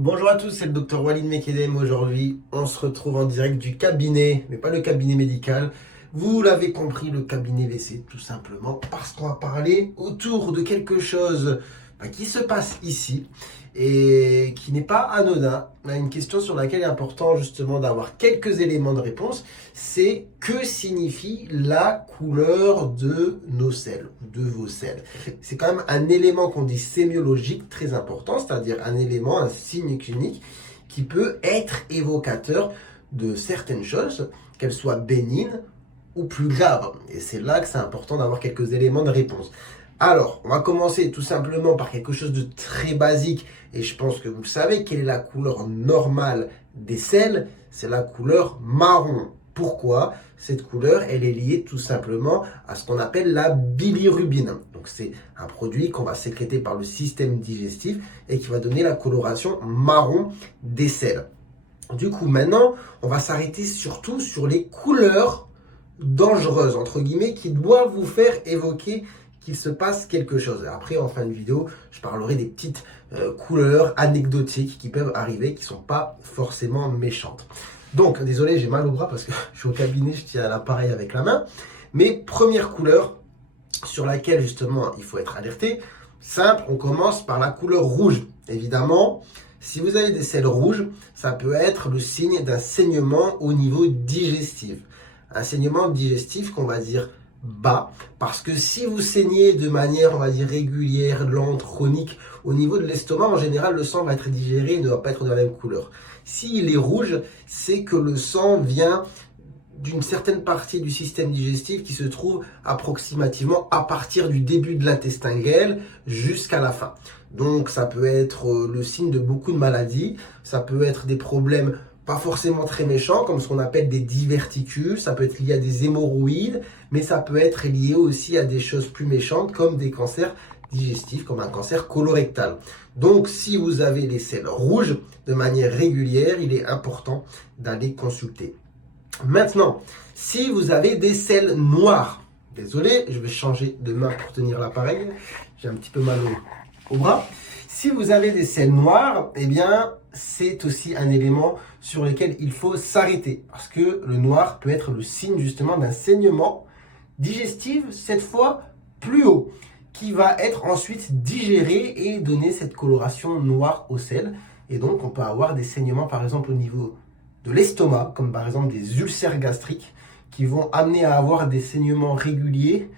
Bonjour à tous, c'est le docteur Walid Mekedem. Aujourd'hui, on se retrouve en direct du cabinet, mais pas le cabinet médical. Vous l'avez compris, le cabinet WC, tout simplement, parce qu'on va parler autour de quelque chose qui se passe ici et qui n'est pas anodin. On a une question sur laquelle il est important justement d'avoir quelques éléments de réponse. C'est que signifie la couleur de nos selles, de vos selles. C'est quand même un élément qu'on dit sémiologique très important, c'est-à-dire un élément, un signe clinique qui peut être évocateur de certaines choses, qu'elles soient bénignes ou plus graves. Et c'est là que c'est important d'avoir quelques éléments de réponse. Alors, on va commencer tout simplement par quelque chose de très basique, et je pense que vous le savez, quelle est la couleur normale des selles? C'est la couleur marron. Pourquoi? Cette couleur, elle est liée tout simplement à ce qu'on appelle la bilirubine. Donc c'est un produit qu'on va sécréter par le système digestif et qui va donner la coloration marron des selles. Du coup, maintenant, on va s'arrêter surtout sur les couleurs dangereuses, entre guillemets, qui doivent vous faire évoquer qu'il se passe quelque chose. Après, en fin de vidéo, je parlerai des petites couleurs anecdotiques qui peuvent arriver, qui ne sont pas forcément méchantes. Donc, désolé, j'ai mal au bras parce que je suis au cabinet, je tiens à l'appareil avec la main. Mais première couleur sur laquelle justement il faut être alerté, simple, on commence par la couleur rouge. Évidemment, si vous avez des selles rouges, ça peut être le signe d'un saignement au niveau digestif. Un saignement digestif qu'on va dire bas, parce que si vous saignez de manière, on va dire, régulière, lente, chronique, au niveau de l'estomac, en général, le sang va être digéré et ne va pas être de la même couleur. S'il est rouge, c'est que le sang vient d'une certaine partie du système digestif qui se trouve approximativement à partir du début de l'intestin grêle jusqu'à la fin. Donc ça peut être le signe de beaucoup de maladies, ça peut être des problèmes pas forcément très méchants, comme ce qu'on appelle des diverticules, ça peut être lié à des hémorroïdes, mais ça peut être lié aussi à des choses plus méchantes, comme des cancers digestifs, comme un cancer colorectal. Donc, si vous avez les selles rouges de manière régulière, il est important d'aller consulter. Maintenant, si vous avez des selles noires, désolé, je vais changer de main pour tenir l'appareil, j'ai un petit peu mal au bras. Si vous avez des selles noires, eh bien, c'est aussi un élément sur lequel il faut s'arrêter. Parce que le noir peut être le signe justement d'un saignement digestif, cette fois plus haut, qui va être ensuite digéré et donner cette coloration noire aux selles. Et donc, on peut avoir des saignements, par exemple, au niveau de l'estomac, comme par exemple des ulcères gastriques, qui vont amener à avoir des saignements réguliers,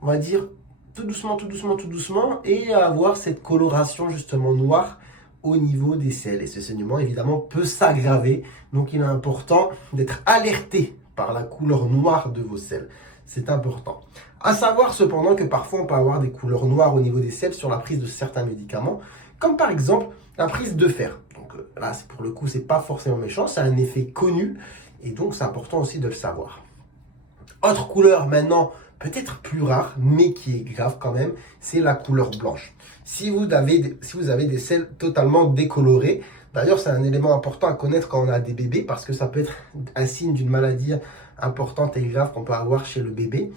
on va dire tout doucement, tout doucement, tout doucement, et à avoir cette coloration justement noire au niveau des selles. Et ce saignement, évidemment, peut s'aggraver. Donc, il est important d'être alerté par la couleur noire de vos selles. C'est important. À savoir cependant que parfois, on peut avoir des couleurs noires au niveau des selles sur la prise de certains médicaments, comme par exemple la prise de fer. Donc là, pour le coup, c'est pas forcément méchant, c'est un effet connu, et donc c'est important aussi de le savoir. Autre couleur maintenant, peut-être plus rare, mais qui est grave quand même, c'est la couleur blanche. Si vous avez des selles totalement décolorées, d'ailleurs c'est un élément important à connaître quand on a des bébés, parce que ça peut être un signe d'une maladie importante et grave qu'on peut avoir chez le bébé.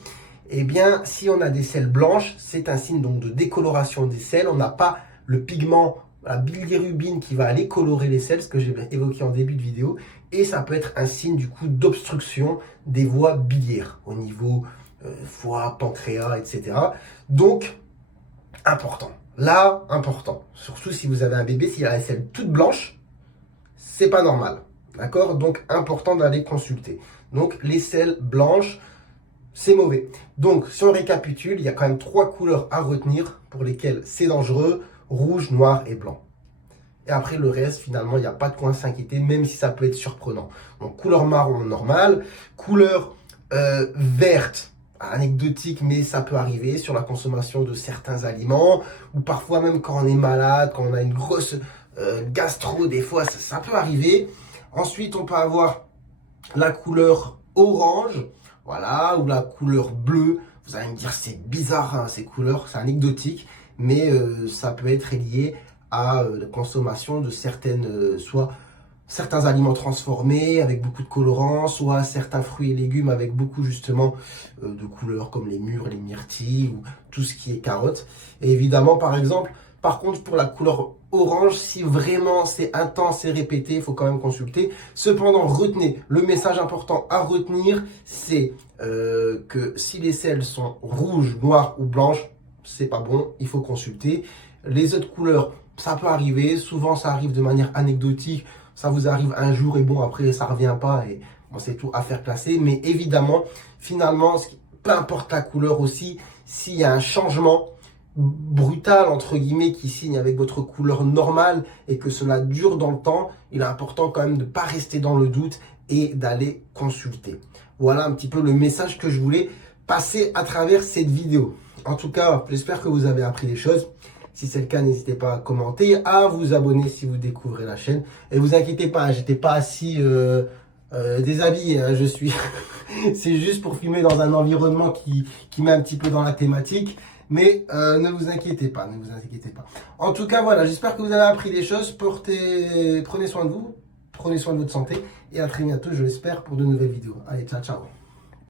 Eh bien, si on a des selles blanches, c'est un signe donc de décoloration des selles. On n'a pas le pigment, la bilirubine qui va aller colorer les selles, ce que j'ai évoqué en début de vidéo. Et ça peut être un signe du coup d'obstruction des voies biliaires au niveau foie, pancréas, etc. Donc, important. Là, important. Surtout si vous avez un bébé, s'il a la selle toute blanche, c'est pas normal. D'accord? Donc, important d'aller consulter. Donc, les selles blanches, c'est mauvais. Donc, si on récapitule, il y a quand même 3 couleurs à retenir pour lesquelles c'est dangereux: rouge, noir et blanc. Et après, le reste, finalement, il n'y a pas de quoi s'inquiéter, même si ça peut être surprenant. Donc, couleur marron, normale. Couleur verte, anecdotique, mais ça peut arriver sur la consommation de certains aliments, ou parfois même quand on est malade, quand on a une grosse gastro, des fois, ça peut arriver. Ensuite, on peut avoir la couleur orange, voilà, ou la couleur bleue. Vous allez me dire, c'est bizarre, hein, ces couleurs, c'est anecdotique, mais ça peut être lié à la consommation de soit certains aliments transformés avec beaucoup de colorants, soit certains fruits et légumes avec beaucoup justement de couleurs comme les mûres, les myrtilles ou tout ce qui est carottes. Et évidemment, par exemple, Par contre, pour la couleur orange, si vraiment c'est intense et répété, il faut quand même consulter. Cependant, retenez, le message important à retenir, c'est que si les selles sont rouges, noires ou blanches, c'est pas bon, il faut consulter. Les autres couleurs, ça peut arriver, souvent ça arrive de manière anecdotique, ça vous arrive un jour et bon, après ça revient pas et bon, c'est tout affaire classée. Mais évidemment, finalement, peu importe la couleur aussi, s'il y a un changement brutal entre guillemets qui signe avec votre couleur normale et que cela dure dans le temps, il est important quand même de ne pas rester dans le doute et d'aller consulter. Voilà un petit peu le message que je voulais passer à travers cette vidéo. En tout cas, j'espère que vous avez appris des choses. Si c'est le cas, n'hésitez pas à commenter, à vous abonner si vous découvrez la chaîne. Et vous inquiétez pas, j'étais pas assis déshabillé, hein, je suis. C'est juste pour filmer dans un environnement qui met un petit peu dans la thématique. Mais ne vous inquiétez pas, ne vous inquiétez pas. En tout cas, voilà, j'espère que vous avez appris des choses. Prenez soin de vous, prenez soin de votre santé. Et à très bientôt, je l'espère, pour de nouvelles vidéos. Allez, ciao, ciao.